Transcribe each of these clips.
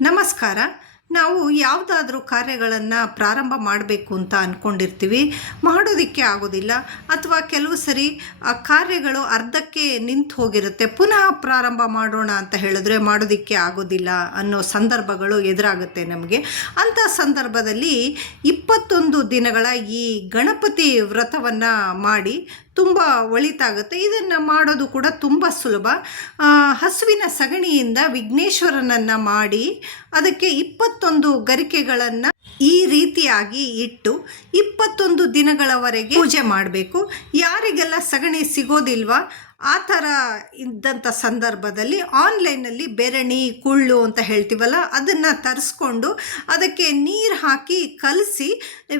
ನಮಸ್ಕಾರ. ನಾವು ಯಾವುದಾದ್ರೂ ಕಾರ್ಯಗಳನ್ನು ಪ್ರಾರಂಭ ಮಾಡಬೇಕು ಅಂತ ಅಂದ್ಕೊಂಡಿರ್ತೀವಿ ಮಾಡೋದಕ್ಕೆ ಆಗೋದಿಲ್ಲ. ಅಥವಾ ಕೆಲವು ಸರಿ ಆ ಕಾರ್ಯಗಳು ಅರ್ಧಕ್ಕೆ ನಿಂತು ಹೋಗಿರುತ್ತೆ. ಪುನಃ ಪ್ರಾರಂಭ ಮಾಡೋಣ ಅಂತ ಹೇಳಿದ್ರೆ ಮಾಡೋದಕ್ಕೆ ಆಗೋದಿಲ್ಲ ಅನ್ನೋ ಸಂದರ್ಭಗಳು ಎದುರಾಗುತ್ತೆ ನಮಗೆ. ಅಂಥ ಸಂದರ್ಭದಲ್ಲಿ ಇಪ್ಪತ್ತೊಂದು ದಿನಗಳ ಈ ಗಣಪತಿ ವ್ರತವನ್ನು ಮಾಡಿ ತುಂಬ ಒಳಿತಾಗುತ್ತೆ. ಇದನ್ನು ಮಾಡೋದು ಕೂಡ ತುಂಬ ಸುಲಭ. ಹಸುವಿನ ಸಗಣಿಯಿಂದ ವಿಘ್ನೇಶ್ವರನನ್ನು ಮಾಡಿ ಅದಕ್ಕೆ ಇಪ್ಪತ್ತೊಂದು ಗರಿಕೆಗಳನ್ನು ಈ ರೀತಿಯಾಗಿ ಇಟ್ಟು ಇಪ್ಪತ್ತೊಂದು ದಿನಗಳವರೆಗೆ ಪೂಜೆ ಮಾಡಬೇಕು. ಯಾರಿಗೆಲ್ಲ ಸಗಣಿ ಸಿಗೋದಿಲ್ವಾ, ಆ ಥರ ಇದ್ದಂಥ ಸಂದರ್ಭದಲ್ಲಿ ಆನ್ಲೈನಲ್ಲಿ ಬೆರಣಿ, ಕುಳ್ಳು ಅಂತ ಹೇಳ್ತೀವಲ್ಲ, ಅದನ್ನು ತರಿಸ್ಕೊಂಡು ಅದಕ್ಕೆ ನೀರು ಹಾಕಿ ಕಲಸಿ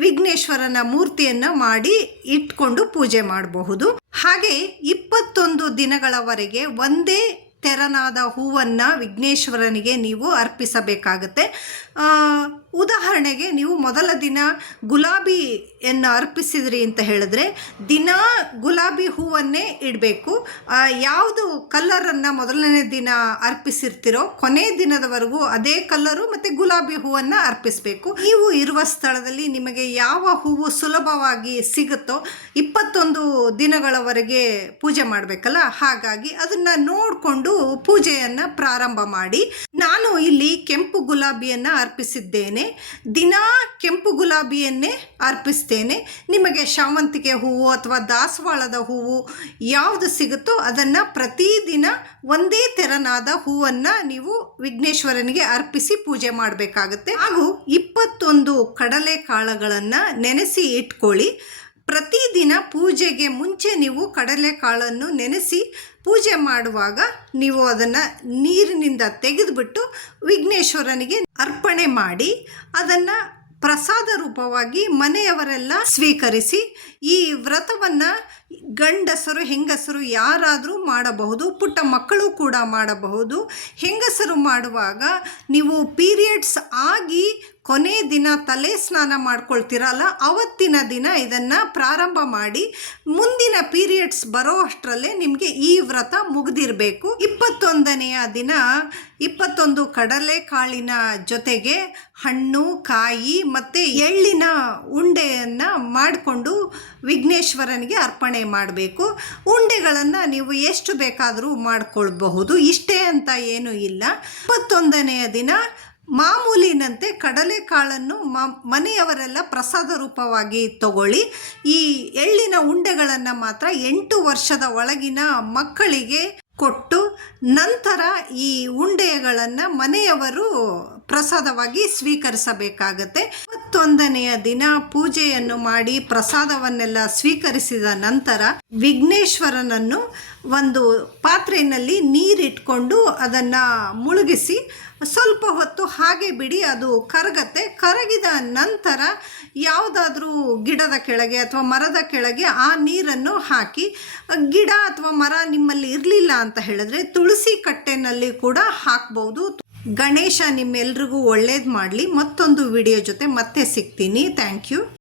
ವಿಘ್ನೇಶ್ವರನ ಮೂರ್ತಿಯನ್ನು ಮಾಡಿ ಇಟ್ಕೊಂಡು ಪೂಜೆ ಮಾಡಬಹುದು. ಹಾಗೆ ಇಪ್ಪತ್ತೊಂದು ದಿನಗಳವರೆಗೆ ಒಂದೇ ತೆರನಾದ ಹೂವನ್ನು ವಿಘ್ನೇಶ್ವರನಿಗೆ ನೀವು ಅರ್ಪಿಸಬೇಕಾಗತ್ತೆ. ಉದಾಹರಣೆಗೆ ನೀವು ಮೊದಲ ದಿನ ಗುಲಾಬಿಯನ್ನು ಅರ್ಪಿಸಿದ್ರಿ ಅಂತ ಹೇಳಿದ್ರೆ ದಿನ ಗುಲಾಬಿ ಹೂವನ್ನೇ ಇಡಬೇಕು. ಯಾವುದು ಕಲ್ಲರನ್ನು ಮೊದಲನೇ ದಿನ ಅರ್ಪಿಸಿರ್ತಿರೋ ಕೊನೆ ದಿನದವರೆಗೂ ಅದೇ ಕಲ್ಲರು ಮತ್ತು ಗುಲಾಬಿ ಹೂವನ್ನು ಅರ್ಪಿಸಬೇಕು. ನೀವು ಇರುವ ಸ್ಥಳದಲ್ಲಿ ನಿಮಗೆ ಯಾವ ಹೂವು ಸುಲಭವಾಗಿ ಸಿಗುತ್ತೋ ಇಪ್ಪತ್ತೊಂದು ದಿನಗಳವರೆಗೆ ಪೂಜೆ ಮಾಡಬೇಕಲ್ಲ? ಹಾಗಾಗಿ ಅದನ್ನು ನೋಡಿಕೊಂಡು ಪೂಜೆಯನ್ನು ಪ್ರಾರಂಭ ಮಾಡಿ. ನಾನು ಇಲ್ಲಿ ಕೆಂಪು ಗುಲಾಬಿಯನ್ನು ಅರ್ಪಿಸಿದ್ದೇನೆ. ದಿನಾ ಕೆಂಪು ಗುಲಾಬಿಯನ್ನೇ ಅರ್ಪಿಸ್ತೇನೆ. ನಿಮಗೆ ಶಾವಂತಿಗೆ ಹೂವು ಅಥವಾ ದಾಸವಾಳದ ಹೂವು ಯಾವುದು ಸಿಗುತ್ತೋ ಅದನ್ನು ಪ್ರತಿದಿನ ಒಂದೇ ತೆರನಾದ ಹೂವನ್ನು ನೀವು ವಿಘ್ನೇಶ್ವರನಿಗೆ ಅರ್ಪಿಸಿ ಪೂಜೆ ಮಾಡಬೇಕಾಗುತ್ತೆ. ಹಾಗೂ ಇಪ್ಪತ್ತೊಂದು ಕಡಲೆ ಕಾಳುಗಳನ್ನು ನೆನೆಸಿ ಇಟ್ಕೊಳ್ಳಿ. ಪ್ರತಿದಿನ ಪೂಜೆಗೆ ಮುಂಚೆ ನೀವು ಕಡಲೆಕಾಳನ್ನು ನೆನೆಸಿ ಪೂಜೆ ಮಾಡುವಾಗ ನೀವು ಅದನ್ನು ನೀರಿನಿಂದ ತೆಗೆದುಬಿಟ್ಟು ವಿಘ್ನೇಶ್ವರನಿಗೆ ಅರ್ಪಣೆ ಮಾಡಿ ಅದನ್ನು ಪ್ರಸಾದ ರೂಪವಾಗಿ ಮನೆಯವರೆಲ್ಲ ಸ್ವೀಕರಿಸಿ ಈ ವ್ರತವನ್ನು ಗಂಡಸರು, ಹೆಂಗಸರು ಯಾರಾದರೂ ಮಾಡಬಹುದು, ಪುಟ್ಟ ಮಕ್ಕಳು ಕೂಡ ಮಾಡಬಹುದು. ಹೆಂಗಸರು ಮಾಡುವಾಗ ನೀವು ಪೀರಿಯಡ್ಸ್ ಆಗಿ ಕೊನೆ ದಿನ ತಲೆ ಸ್ನಾನ ಮಾಡ್ಕೊಳ್ತೀರಲ್ಲ, ಅವತ್ತಿನ ದಿನ ಇದನ್ನು ಪ್ರಾರಂಭ ಮಾಡಿ, ಮುಂದಿನ ಪೀರಿಯಡ್ಸ್ ಬರೋ ಅಷ್ಟರಲ್ಲೇ ನಿಮಗೆ ಈ ವ್ರತ ಮುಗಿದಿರಬೇಕು. ಇಪ್ಪತ್ತೊಂದನೆಯ ದಿನ, ಇಪ್ಪತ್ತೊಂದು ಕಡಲೆ ಕಾಳಿನ ಜೊತೆಗೆ ಹಣ್ಣು, ಕಾಯಿ ಮತ್ತು ಎಳ್ಳಿನ ಉಂಡೆಯನ್ನು ಮಾಡಿಕೊಂಡು ವಿಘ್ನೇಶ್ವರನಿಗೆ ಅರ್ಪಣೆ ಮಾಡಬೇಕು. ಉಂಡೆಗಳನ್ನು ನೀವು ಎಷ್ಟು ಬೇಕಾದರೂ ಮಾಡಿಕೊಳ್ಬಹುದು, ಇಷ್ಟೇ ಅಂತ ಏನೂ ಇಲ್ಲ. ಇಪ್ಪತ್ತೊಂದನೆಯ ದಿನ ಮಾಮೂಲಿನಂತೆ ಕಡಲೆಕಾಳನ್ನು ಮನೆಯವರೆಲ್ಲ ಪ್ರಸಾದ ರೂಪವಾಗಿ ತಗೊಳ್ಳಿ. ಈ ಎಳ್ಳಿನ ಉಂಡೆಗಳನ್ನು ಮಾತ್ರ ಎಂಟು ವರ್ಷದ ಒಳಗಿನ ಮಕ್ಕಳಿಗೆ ಕೊಟ್ಟು ನಂತರ ಈ ಉಂಡೆಗಳನ್ನು ಮನೆಯವರು ಪ್ರಸಾದವಾಗಿ ಸ್ವೀಕರಿಸಬೇಕಾಗತ್ತೆ. ಇಪ್ಪತ್ತೊಂದನೆಯ ದಿನ ಪೂಜೆಯನ್ನು ಮಾಡಿ ಪ್ರಸಾದವನ್ನೆಲ್ಲ ಸ್ವೀಕರಿಸಿದ ನಂತರ ವಿಘ್ನೇಶ್ವರನನ್ನು ಒಂದು ಪಾತ್ರೆಯಲ್ಲಿ ನೀರಿಟ್ಕೊಂಡು ಅದನ್ನು ಮುಳುಗಿಸಿ ಸ್ವಲ್ಪ ಹೊತ್ತು ಹಾಗೆ ಬಿಡಿ, ಅದು ಕರಗತ್ತೆ. ಕರಗಿದ ನಂತರ ಯಾವುದಾದ್ರೂ ಗಿಡದ ಕೆಳಗೆ ಅಥವಾ ಮರದ ಕೆಳಗೆ ಆ ನೀರನ್ನು ಹಾಕಿ, ಗಿಡ ಅಥವಾ ಮರ ನಿಮ್ಮಲ್ಲಿ ಇರಲಿಲ್ಲ ಅಂತ ಹೇಳಿದ್ರೆ ತುಳಸಿ ಕಟ್ಟೆನಲ್ಲಿ ಕೂಡ ಹಾಕ್ಬೋದು. ಗಣೇಶ ನಿಮ್ಮೆಲ್ರಿಗೂ ಒಳ್ಳೇದು ಮಾಡಲಿ. ಮತ್ತೊಂದು ವಿಡಿಯೋ ಜೊತೆ ಮತ್ತೆ ಸಿಗ್ತೀನಿ. Thank you